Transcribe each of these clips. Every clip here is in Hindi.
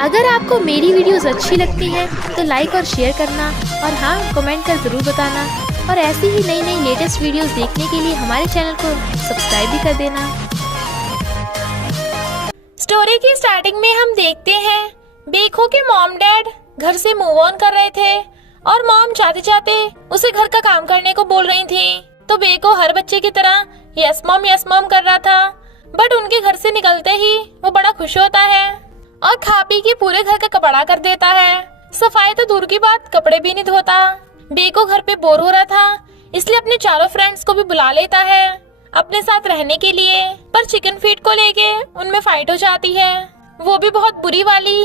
अगर आपको मेरी वीडियोस अच्छी लगती है तो लाइक और शेयर करना, और हाँ, कमेंट कर ज़रूर बताना। और ऐसी ही नई नई लेटेस्ट वीडियोस देखने के लिए हमारे चैनल को सब्सक्राइब भी कर देना। स्टोरी की स्टार्टिंग में हम देखते हैं बेको के मॉम डैड घर से मूव ऑन कर रहे थे और मॉम चाहते चाहते उसे घर का काम करने को बोल रही थी। तो बेको हर बच्चे की तरह यस मॉम कर रहा था। बट उनके घर से निकलते ही वो बड़ा खुश होता है और खा पी के पूरे घर का कपड़ा कर देता है। सफाई तो दूर की बात, कपड़े भी नहीं धोता। बेको घर पे बोर हो रहा था, इसलिए अपने चारों फ्रेंड्स को भी बुला लेता है अपने साथ रहने के लिए। पर चिकन फीड को लेके उनमें फाइट हो जाती है, वो भी बहुत बुरी वाली।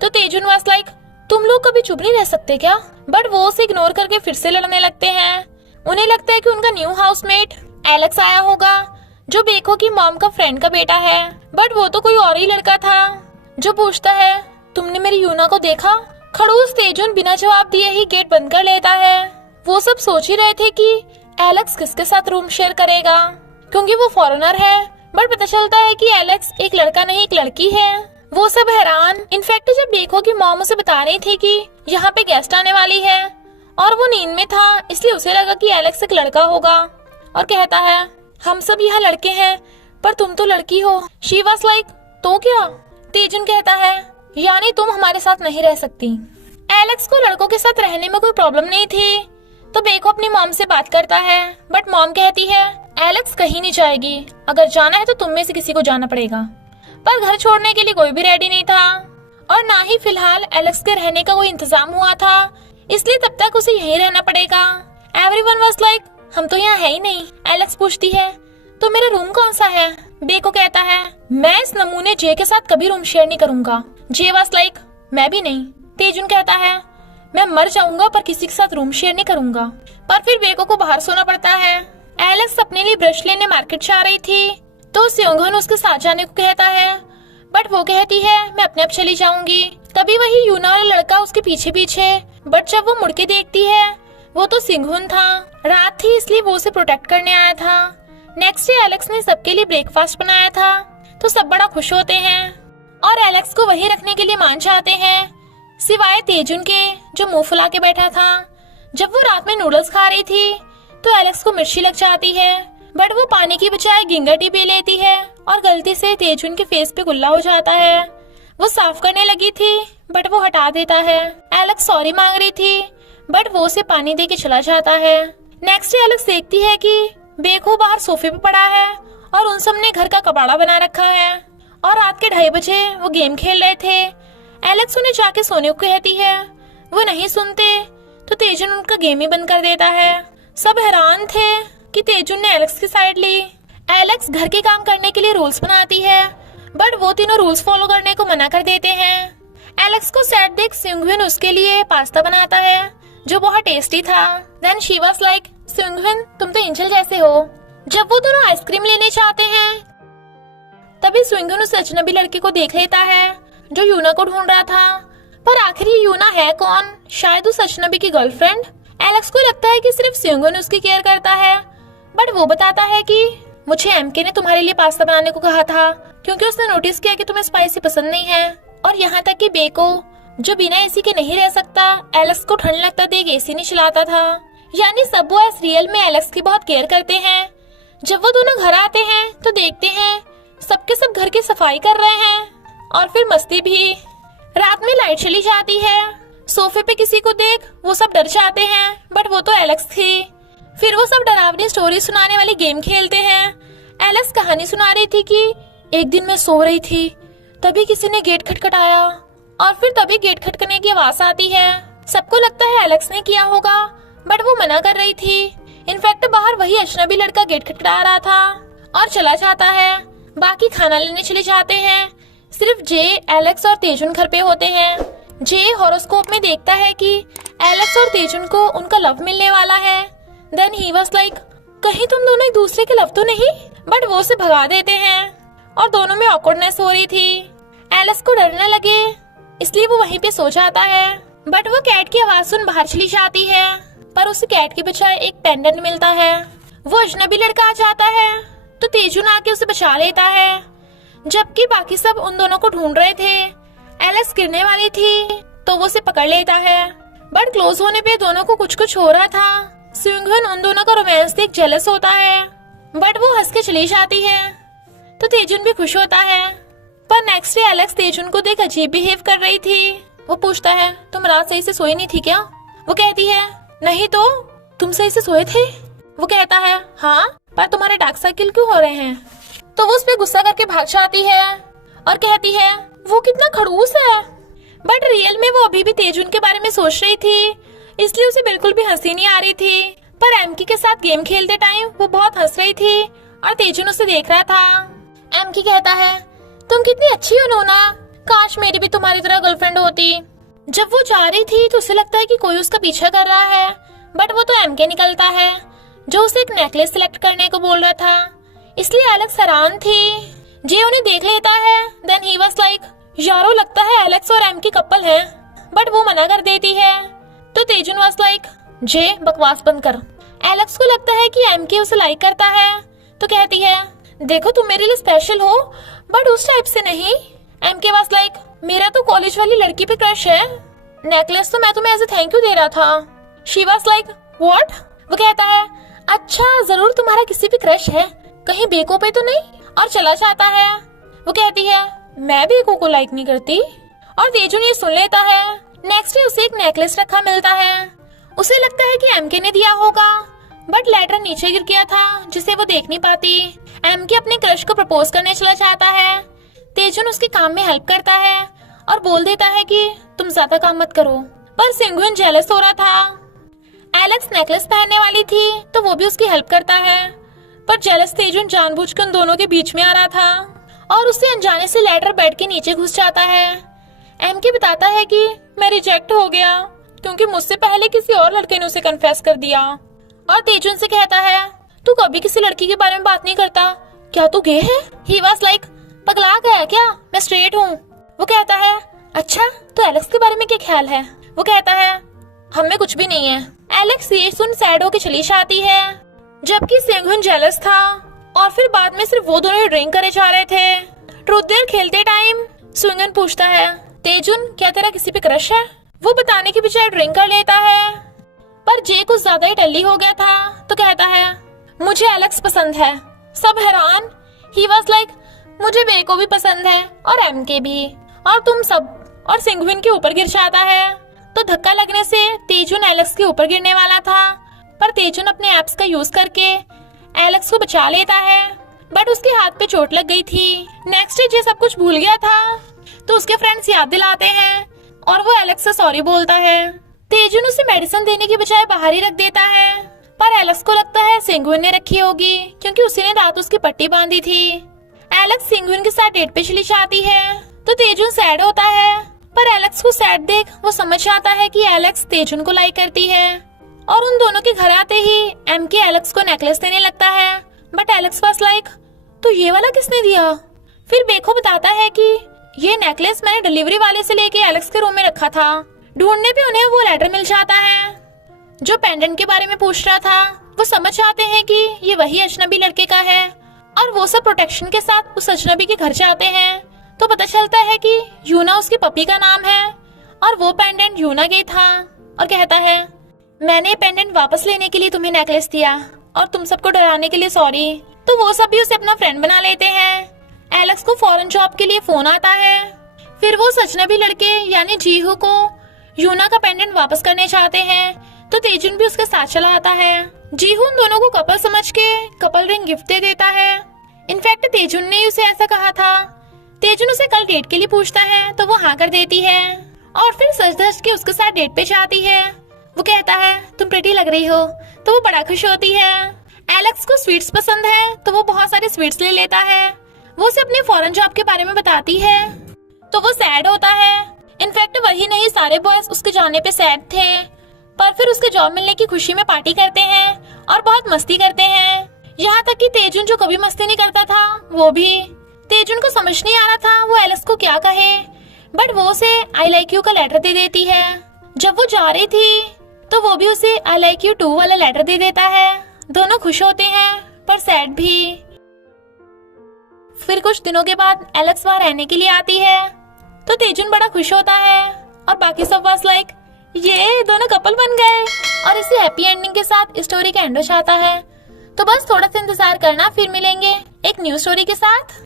तो तेजुन वाज लाइक, तुम लोग कभी चुप नहीं रह सकते क्या? बट वो उसे इग्नोर करके फिर से लड़ने लगते हैं। उन्हें लगता है कि उनका न्यू हाउसमेट एलेक्स आया होगा, जो बेको की मॉम का फ्रेंड का बेटा है। बट वो तो कोई और ही लड़का था जो पूछता है, तुमने मेरी यूना को देखा? खड़ूस तेजुन बिना जवाब दिए ही गेट बंद कर लेता है। वो सब सोच ही रहे थे कि एलेक्स किसके साथ रूम शेयर करेगा, क्योंकि वो फॉरेनर है। बट पता चलता है कि एलेक्स एक लड़का नहीं, एक लड़की है। वो सब हैरान। इनफैक्ट जब बेको की मॉम उसे बता रही थी कि यहाँ पे गेस्ट आने वाली है और वो नींद में था, इसलिए उसे लगा कि एलेक्स एक लड़का होगा और कहता है, हम सब यहाँ लड़के हैं पर तुम तो लड़की हो। शी वाज लाइक, तो क्या? तेजुन कहता है, यानी तुम हमारे साथ नहीं रह सकती। एलेक्स को लड़कों के साथ रहने में कोई प्रॉब्लम नहीं थी, तो बेको अपनी मॉम से बात करता है। बट मॉम कहती है, एलेक्स कहीं नहीं जाएगी, अगर जाना है तो तुम में से किसी को जाना पड़ेगा। पर घर छोड़ने के लिए कोई भी रेडी नहीं था और ना ही फिलहाल एलेक्स के रहने का कोई इंतजाम हुआ था, इसलिए तब तक उसे यहीं रहना पड़ेगा। एवरीवन वाज लाइक, हम तो यहाँ है ही नहीं। एलेक्स पूछती है, तो मेरा रूम कौन सा है? बेको कहता है, मैं इस नमूने जे के साथ कभी रूम शेयर नहीं करूंगा। जे वाज लाइक, मैं भी नहीं। तेजुन कहता है, मैं मर जाऊंगा पर किसी के साथ रूम शेयर नहीं करूंगा। पर फिर बेको को बाहर सोना पड़ता है। एलेक्स अपने लिए ब्रश लेने मार्केट जा रही थी, तो स्योंगहन उसके साथ जाने को कहता है। बट वो कहती है, मैं अपने आप चली जाऊंगी। तभी वही यूना वाला लड़का उसके पीछे पीछे। बट जब वो मुड़ के देखती है, वो तो सिंघुन था। रात थी, इसलिए वो उसे प्रोटेक्ट करने आया था। नेक्स्ट डे एलेक्स ने सबके लिए ब्रेकफास्ट बनाया था, तो सब बड़ा खुश होते हैं और एलेक्स को वहीं रखने के लिए मान जाते हैं, सिवाय तेजुन के, जो मुंह फुला के बैठा था। जब वो रात में नूडल्स खा रही थी तो एलेक्स को मिर्ची लग जाती है। बट वो पानी की बजाय गिंगर टी पी लेती है और गलती से तेजुन के फेस पे गुल्ला हो जाता है। वो साफ करने लगी थी, बट वो हटा देता है। एलेक्स सॉरी मांग रही थी, बट वो उसे पानी दे के चला जाता है। नेक्स्ट डे एलेक्स देखती है कि बेको बाहर सोफे पे पड़ा है और उन सब ने घर का कबाड़ा बना रखा है और रात के 2:30 बजे वो गेम खेल रहे थे। एलेक्स उन्हें जाके सोने को कहती है, वो नहीं सुनते, तो तेजुन उनका गेम ही बंद कर देता है। सब हैरान थे कि तेजुन ने एलेक्स की साइड ली। एलेक्स घर के काम करने के लिए रूल्स बनाती है, बट वो तीनों रूल्स फॉलो करने को मना कर देते हैं। एलेक्स को सैड देख सिंघविन उसके लिए पास्ता बनाता है, जो बहुत टेस्टी था। देन शी वाज लाइक, सिंघविन तुम तो एंजल जैसे हो। जब वो दोनों आइसक्रीम लेने चाहते हैं, तभी सिंघविन उस अजनबी लड़के को देख लेता है जो यूना को ढूंढ रहा था। पर आखिर ये यूना है कौन? शायद उस अजनबी की गर्लफ्रेंड। एलेक्स को लगता है कि सिर्फ सिंघविन उसकी केयर करता है, बट वो बताता है कि मुझे एमके ने तुम्हारे लिए पास्ता बनाने को कहा था, क्योंकि उसने नोटिस किया कि तुम्हें स्पाइसी पसंद नहीं है। और यहाँ तक कि बेको, जो बिना एसी के नहीं रह सकता, एलेक्स को ठंड लगता देख एसी नहीं चलाता था। यानी सब बॉयज रियल में एलेक्स की बहुत केयर करते हैं। जब वो दोनों घर आते हैं तो देखते हैं सबके सब घर की सफाई कर रहे हैं और फिर मस्ती भी। रात में लाइट चली जाती है, सोफे पे किसी को देख वो सब डर जाते हैं, बट वो तो एलेक्स थी। फिर वो सब डरावनी स्टोरी सुनाने वाली गेम खेलते हैं। एलेक्स कहानी सुना रही थी कि एक दिन मैं सो रही थी, तभी किसी ने गेट खटखटाया और फिर तभी गेट खटकने की आवाज आती है। सबको लगता है एलेक्स ने किया होगा, बट वो मना कर रही थी। इनफैक्ट बाहर वही अजनबी लड़का गेट खटखटा रहा था और चला जाता है। बाकी खाना लेने चले जाते हैं। सिर्फ जे, एलेक्स और तेजुन घर पे होते हैं। जे हॉरोस्कोप में देखता है कि एलेक्स और तेजुन को उनका लव मिलने वाला है। देन ही वाज लाइक, कहीं तुम दोनों एक दूसरे के लव तो नहीं? बट वो उसे भगा देते हैं और दोनों में ऑकवर्डनेस हो रही थी। एलेक्स को डर न लगे इसलिए वो वहीं पे सो जाता है। बट वो कैट की आवाज सुन बाहर चली जाती है, पर उसे कैट के बजाय एक पेंडेंट मिलता है। वो अजनबी लड़का आ जाता है तो तेजुन आके उसे बचा लेता है, जबकि बाकी सब उन दोनों को ढूंढ रहे थे। एलेक्स गिरने वाली थी तो वो उसे पकड़ लेता है, बट क्लोज होने पे दोनों को कुछ कुछ हो रहा था। सुंगहुन उन दोनों का रोमांस देख जेलस होता है, बट वो हंस के चली जाती है तो तेजुन भी खुश होता है। पर नेक्स्ट डे एलेक्स तेजुन को देख अजीब बिहेव कर रही थी। वो पूछता है, तुम रात सही से सोई नहीं थी क्या? वो कहती है, नहीं तो तुम सही से सोए थे? वो कहता है, हाँ, पर तुम्हारे डार्क सर्किल क्यों हो रहे हैं? तो वो उस पे गुस्सा करके भाग जाती है और कहती है, वो कितना खड़ूस है। बट रियल में वो अभी भी तेजुन के बारे में सोच रही थी, इसलिए उसे बिल्कुल भी हंसी नहीं आ रही थी। पर एमकी के साथ गेम खेलते टाइम वो बहुत हंस रही थी और तेजुन उसे देख रहा था। एमकी कहता है, तुम कितनी अच्छी हो नोना, काश मेरी भी तुम्हारी तरह गर्लफ्रेंड होती। जब वो जा रही थी तो उसे लगता है कि कोई उसका पीछा कर रहा है, बट वो तो एमके निकलता है जो उसे एक नेकलेस सिलेक्ट करने को बोल रहा था। इसलिए एलेक्स हैरान थी। जे उन्हें देख लेता है, देन ही वाज लाइक, यारो लगता है एलेक्स और एमकी कपल है, बट वो मना कर देती है। तो तेजुन वाज लाइक, जे बकवास बंद कर। एलेक्स को लगता है कि एमके उसे लाइक करता है तो कहती है, देखो तुम मेरे लिए स्पेशल हो, बट उस टाइप से नहीं। एमके वाज लाइक, मेरा तो कॉलेज वाली लड़की पे क्रश है, नेकलेस तो मैं तुम्हें एज ए थैंक यू दे रहा था। She was like, what? वो कहता है, अच्छा जरूर तुम्हारा किसी पे क्रश है, कहीं बेको पे तो नहीं? और चला जाता है। वो कहती है, मैं बेको को लाइक नहीं करती। और तेजुन ये सुन लेता है। नेक्स्ट डे उसे एक नेकलेस रखा मिलता है। उसे लगता है कि एमके ने दिया होगा, बट लेटर नीचे गिर गया था जिसे वो देख नहीं पाती। एमके अपने क्रश को प्रपोज करने चला जाता है। तेजुन उसके काम में हेल्प करता है और बोल देता है कि तुम ज्यादा काम मत करो। पर सिंघुन जेलस हो रहा था। एलेक्स नेकलेस पहनने वाली थी तो वो भी उसकी हेल्प करता है, पर जेलस तेजुन जानबूझकर उन दोनों के बीच में आ रहा था और उससे अनजाने से लेटर बेड के नीचे घुस जाता है। एमके बताता है कि मैं रिजेक्ट हो गया क्योंकि मुझसे पहले किसी और लड़के ने उसे कन्फेस कर दिया। और तेजुन से कहता है, तू कभी किसी लड़की के बारे में बात नहीं करता, क्या तू गे है? ही वाज लाइक, पगला गया क्या? मैं स्ट्रेट हूँ। वो कहता है, अच्छा तो एलेक्स के बारे में क्या ख्याल है? वो कहता है, हम में कुछ भी नहीं है। एलेक्स ये सुन सैड होके चली जाती है, जबकि सिंघुन जेलस था और फिर बाद में सिर्फ वो दोनों ही ड्रिंक करे जा रहे थे। ट्रूथ देयर खेलते टाइम सिंघुन पूछता है, तेजुन क्या तेरा किसी पे क्रश है? वो बताने की बजाय ड्रिंक कर लेता है, पर जे कुछ ज्यादा ही टल्ली हो गया था तो कहता है, मुझे एलेक्स पसंद है। सब हैरान। ही वाज लाइक, मुझे बे को भी पसंद है और एमके भी, और तुम सब। और सिंघुन के ऊपर गिर जाता है तो धक्का लगने से तेजुन एलेक्स के ऊपर गिरने वाला था, पर तेजुन अपने एप्स का यूज करके एलेक्स को बचा लेता है, बट उसके हाथ पे चोट लग गई थी। नेक्स्ट डे जे सब कुछ भूल गया था तो उसके फ्रेंड्स याद दिलाते हैं और वो एलेक्स से सॉरी बोलता है। तेजुन उसे मेडिसिन देने की बजाय बाहर ही रख देता है, पर एलेक्स को लगता है सिंघुन ने रखी होगी क्योंकि उसी ने रात उसकी पट्टी बांधी थी। एलेक्स सिंघुन के साथ डेट पे चली जाती है तो तेजुन सैड होता है, पर एलेक्स को सैड देख वो समझ जाता है कि एलेक्स तेजुन को लाइक करती है। और उन दोनों के घर आते ही एमके एलेक्स को नेकलेस देने लगता है, बट एलेक्स पास लाइक, तो ये वाला किसने दिया? फिर बेखो बताता है कि ये नेकलेस मैंने डिलीवरी वाले से लेके एलेक्स के रूम में रखा था। ढूंढने पे उन्हें वो लेटर मिल जाता है जो पेंडेंट के बारे में पूछ रहा था। वो समझ जाते हैं कि ये वही अजनबी लड़के का है और वो सब प्रोटेक्शन के साथ उस अजनबी के घर जाते हैं तो पता चलता है कि यूना उसकी पपी का नाम है और वो पेंडेंट यूना के था। और कहता है, मैंने पेंडेंट वापस लेने के लिए तुम्हें नेकलेस दिया और तुम सबको डराने के लिए सॉरी। तो वो सब भी उसे अपना फ्रेंड बना लेते हैं। एलेक्स को फॉरेन जॉब के लिए फोन आता है। फिर वो अजनबी लड़के यानी जीहू को यूना का पेंडेंट वापस करने चाहते हैं तो तेजुन भी उसके साथ चला आता है। जीहू उन दोनों को कपल समझ के कपल रिंग गिफ्ट दे देता है। इनफैक्ट तेजुन ने उसे ऐसा कहा था। तेजुन उसे कल डेट के लिए पूछता है तो वो हाँ कर देती है और फिर सज धज के उसके साथ डेट पे जाती है। वो कहता है, तुम प्रिटी लग रही हो, तो वो बड़ा खुश होती है। एलेक्स को स्वीट्स पसंद है तो वो बहुत सारे स्वीट्स ले लेता है। वो उसे अपने फॉरेन जॉब के बारे में बताती है तो वो सैड होता है। इनफैक्ट वही नहीं, सारे बॉयज उसके जाने पे सैड थे, पर फिर उसके जॉब मिलने की खुशी में पार्टी करते हैं और बहुत मस्ती करते हैं। यहाँ तक कि तेजुन जो कभी मस्ती नहीं करता था वो भी। तेजुन को समझ नहीं आ रहा था वो एलेक्स को क्या कहे, बट वो उसे आई लाइक यू का लेटर दे देती है। जब वो जा रही थी तो वो भी उसे आई लाइक यू 2 वाला लेटर दे देता है। दोनों खुश होते हैं पर सैड भी। फिर कुछ दिनों के बाद एलेक्स वहाँ रहने के लिए आती है तो तेजुन बड़ा खुश होता है और बाकी सब बस लाइक ये दोनों कपल बन गए। और इसी हैप्पी एंडिंग के साथ स्टोरी का एंड हो जाता है। तो बस थोड़ा सा इंतजार करना, फिर मिलेंगे एक न्यू स्टोरी के साथ।